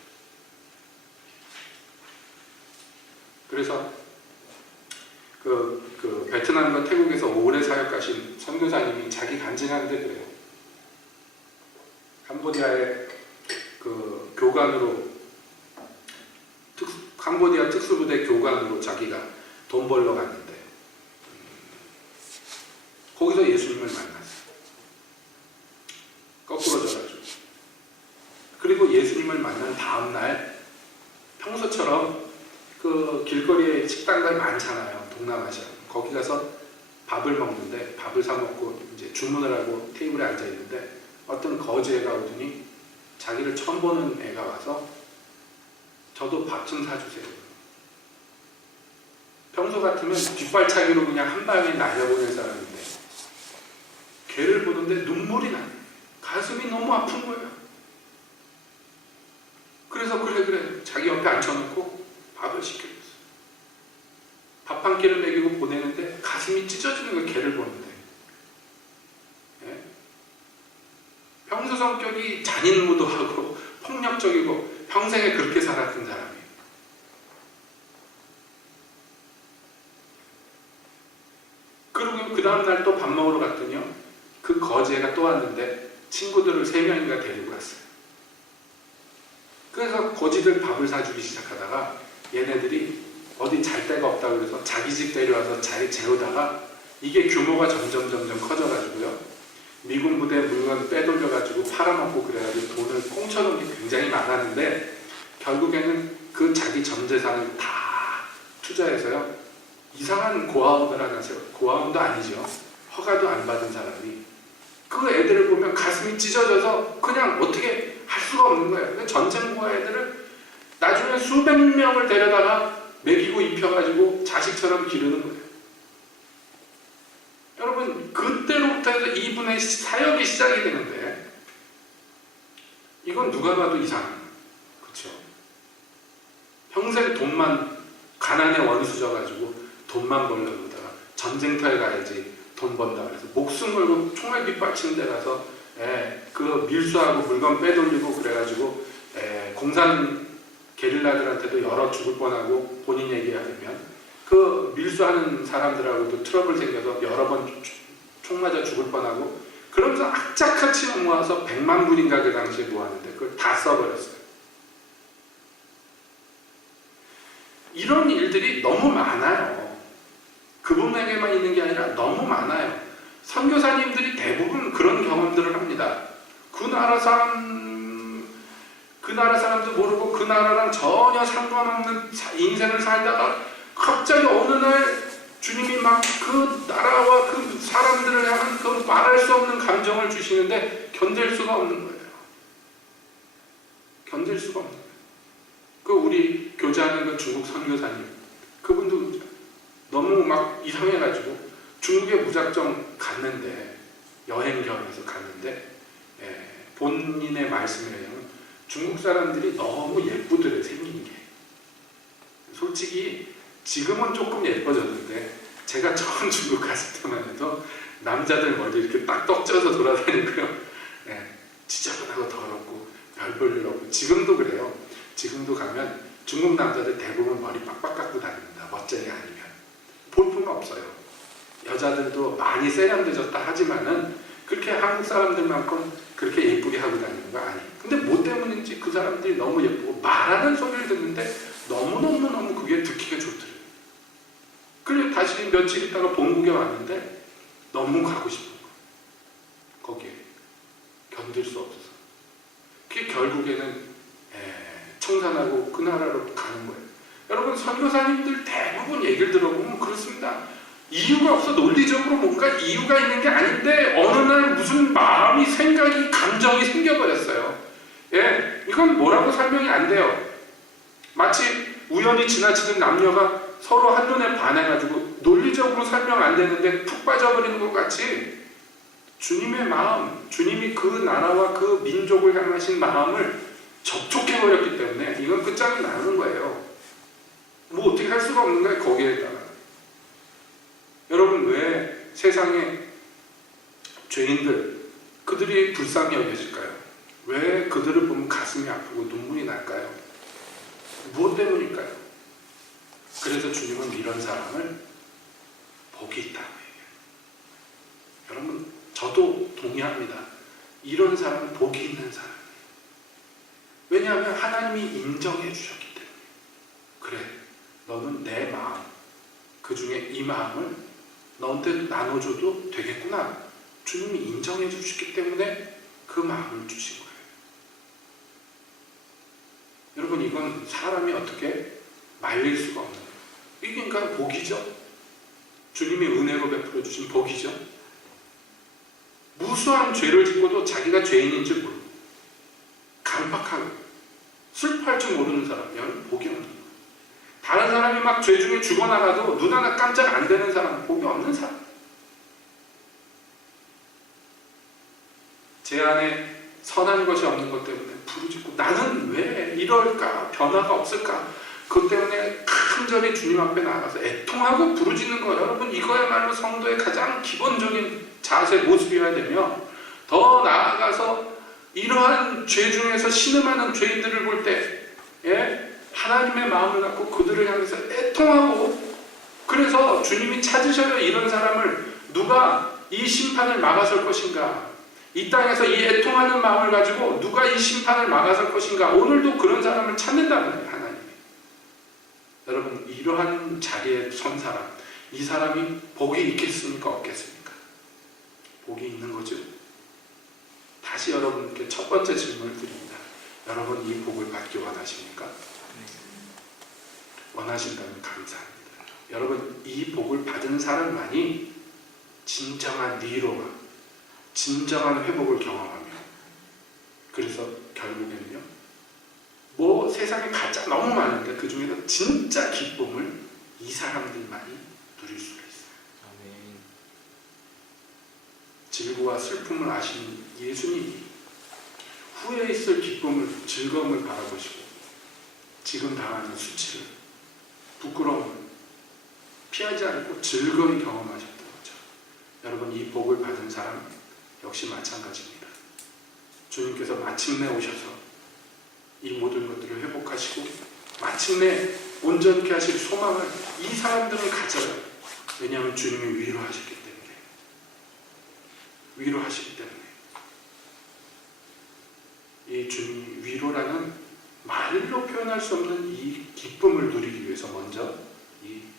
그래서 그 베트남과 태국에서 오래 사역하신 선교사님이 자기 간증하는데 그래요. 캄보디아의 그 교관으로 캄보디아 특수부대 교관으로 자기가 돈 벌러 갔는데 거기서 예수님을 만났어요. 거꾸로 져가지고. 그리고 예수님을 만난 다음 날 평소처럼 그 길거리에 식당들 많잖아요. 동남아시아. 거기 가서 밥을 먹는데 밥을 사 먹고 이제 주문을 하고 테이블에 앉아 있는데 어떤 거지 애가 오더니 자기를 처음 보는 애가 와서 저도 밥 좀 사주세요. 평소 같으면 뒷발차기로 그냥 한 방에 날려보낼 사람인데 걔를 보는데 눈물이 나요. 가슴이 너무 아픈 거예요. 그래서 그래 자기 옆에 앉혀놓고 밥을 시켜줬어요. 밥 한 끼를 먹이고 보내는데 가슴이 찢어지는 거예요. 걔를 보는데. 예? 평소 성격이 잔인무도하고 폭력적이고 평생에 그렇게 살았던 사람이에요. 그리고 그 다음날 또 밥 먹으러 갔더니요. 그 거지애가 또 왔는데 친구들을 3명인가 데리고 갔어요. 그래서 거지들 밥을 사주기 시작하다가 얘네들이 어디 잘 데가 없다고 그래서 자기 집 데려와서 잘 재우다가 이게 규모가 점점 커져가지고요. 미군 부대 물건 빼돌려가지고 팔아먹고 그래가지고 돈을 꽁쳐놓은 게 굉장히 많았는데 결국에는 그 자기 전 재산을 다 투자해서요. 이상한 고아원을 하나 세워. 고아원도 아니죠. 허가도 안 받은 사람이 그 애들을 보면 가슴이 찢어져서 그냥 어떻게 할 수가 없는 거예요. 전쟁 고아 애들을 나중에 수백 명을 데려다가 먹이고 입혀가지고 자식처럼 기르는 거예요. 여러분 그때로부터 해서 이분의 사역이 시작이 되는데 이건 누가 봐도 이상해요. 그렇죠? 평생 돈만 가난에 원수져가지고 돈만 벌려고 하다가 전쟁터에 가야지 돈 번다 그래서 목숨 걸고 총알 빗발치는 데 가서 그 밀수하고 물건 빼돌리고 그래가지고 공산 게릴라들한테도 열어 죽을 뻔하고 본인 얘기하면 그 밀수하는 사람들하고도 트러블 생겨서 여러 번 총 맞아 죽을 뻔하고 그러면서 악착같이 모아서 100만 불인가 그 당시에 모았는데 그걸 다 써버렸어요. 이런 일들이 너무 많아요. 그분에게만 있는 게 아니라 너무 많아요. 선교사님들이 대부분 그런 경험들을 합니다. 그 나라 사람도 모르고 그 나라랑 전혀 상관없는 인생을 살다가 갑자기 어느 날 주님이 막 그 나라와 그 사람들을 향한 그 말할 수 없는 감정을 주시는데 견딜 수가 없는 거예요. 견딜 수가 없는 거예요. 그 우리 교제하는 그 중국 선교사님, 그분도 너무 막 이상해가지고 중국에 무작정 갔는데, 여행 겸해서 갔는데, 본인의 말씀에 의하면 중국 사람들이 너무 예쁘더래, 생긴 게. 솔직히 지금은 조금 예뻐졌는데 제가 처음 중국 갔을 때만 해도 남자들 머리 이렇게 딱 떡져서 돌아다니고요. 지저분하고 더럽고 별 볼 일 없고 지금도 그래요. 지금도 가면 중국 남자들 대부분 머리 빡빡 깎고 다닙니다. 멋쟁이 아니면. 볼품 없어요. 여자들도 많이 세련되졌다 하지만은 그렇게 한국 사람들만큼 그렇게 예쁘게 하고 다니는 거 아니에요. 근데 뭐 때문인지 그 사람들이 너무 예쁘고 말하는 소리를 듣는데 너무너무 그게 듣기가 좋더래요. 그래서 다시 며칠 있다가 본국에 왔는데 너무 가고 싶은 거. 거기에 견딜 수 없어서. 그게 결국에는 청산하고 그 나라로 가는 거예요. 여러분 선교사님들 대부분 얘기를 들어보면 그렇습니다. 이유가 없어. 논리적으로 뭔가 이유가 있는 게 아닌데 어느 날 무슨 마음이, 생각이, 감정이 생겨버렸어요. 이건 뭐라고 설명이 안 돼요. 마치 우연히 지나치는 남녀가 서로 한눈에 반해가지고 논리적으로 설명 안 되는데 푹 빠져버리는 것 같이 주님의 마음, 주님이 그 나라와 그 민족을 향하신 마음을 접촉해버렸기 때문에 이건 끝장이 나는 거예요. 뭐 어떻게 할 수가 없는 거예요, 거기에다가. 여러분, 왜 세상에 죄인들, 그들이 불쌍히 여겨질까요? 왜 그들을 보면 가슴이 아프고 눈물이 날까요? 무엇 때문일까요? 그래서 주님은 이런 사람을 복이 있다고 얘기해요. 여러분, 저도 동의합니다. 이런 사람은 복이 있는 사람이에요. 왜냐하면 하나님이 인정해 주셨기 때문에. 그래, 너는 내 마음, 그 중에 이 마음을 너한테 나눠줘도 되겠구나. 주님이 인정해 주셨기 때문에 그 마음을 주신 거예요. 여러분, 이건 사람이 어떻게 말릴 수가 없는 거예요. 이게 그러니까 복이죠. 주님이 은혜로 베풀어 주신 복이죠. 무수한 죄를 짓고도 자기가 죄인인 줄 모르고 강박하고 슬퍼할 줄 모르는 사람, 여러분 복이 없는 거예요. 다른 사람이 막 죄 중에 죽어나가도 눈 하나 깜짝 안 되는 사람, 복이 없는 사람. 제 안에 선한 것이 없는 것 때문에 부르짖고 나는 왜 이럴까? 변화가 없을까? 그것 때문에 간절히 주님 앞에 나가서 애통하고 부르짖는 거, 여러분 이거야말로 성도의 가장 기본적인 자세, 모습이어야 되며, 더 나아가서 이러한 죄 중에서 신음하는 죄인들을 볼 때 하나님의 마음을 갖고 그들을 향해서 애통하고, 그래서 주님이 찾으셔야 이런 사람을 누가 이 심판을 막아설 것인가, 이 땅에서 이 애통하는 마음을 가지고 누가 이 심판을 막아설 것인가, 오늘도 그런 사람을 찾는다는 거예요, 하나님이. 여러분, 이러한 자리에 선 사람, 이 사람이 복이 있겠습니까, 없겠습니까? 복이 있는 거죠. 다시 여러분께 첫 번째 질문을 드립니다. 여러분, 이 복을 받기 원하십니까? 원하신다면 감사합니다. 여러분, 이 복을 받은 사람만이 진정한 위로와 진정한 회복을 경험하며, 그래서 결국에는요, 뭐 세상에 가짜 너무 많은데 그 중에서 진짜 기쁨을 이 사람들만이 누릴 수가 있어요. 아멘. 질고와 슬픔을 아시는 예수님이 후에 있을 기쁨을, 즐거움을 바라보시고 지금 당하는 수치를, 부끄러움을 피하지 않고 즐거이 경험하셨던 거죠. 여러분, 여러분 이 복을 받은 사람 역시 마찬가지입니다. 주님께서 마침내 오셔서 이 모든 것들을 회복하시고 마침내 온전케 하실 소망을 이 사람들은 가져요. 왜냐하면 주님이 위로하시기 때문에. 위로하시기 때문에. 이 주님 위로라는 말로 표현할 수 없는 이 기쁨을 누리기 위해서 먼저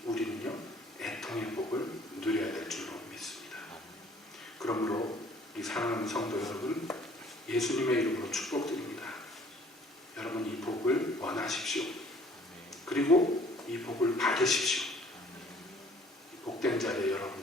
우리는요 애통의 복을 누려야 될 줄로 믿습니다. 그러므로 이 사랑하는 성도 여러분, 예수님의 이름으로 축복드립니다. 여러분 이 복을 원하십시오. 그리고 이 복을 받으십시오. 복된 자리에 여러분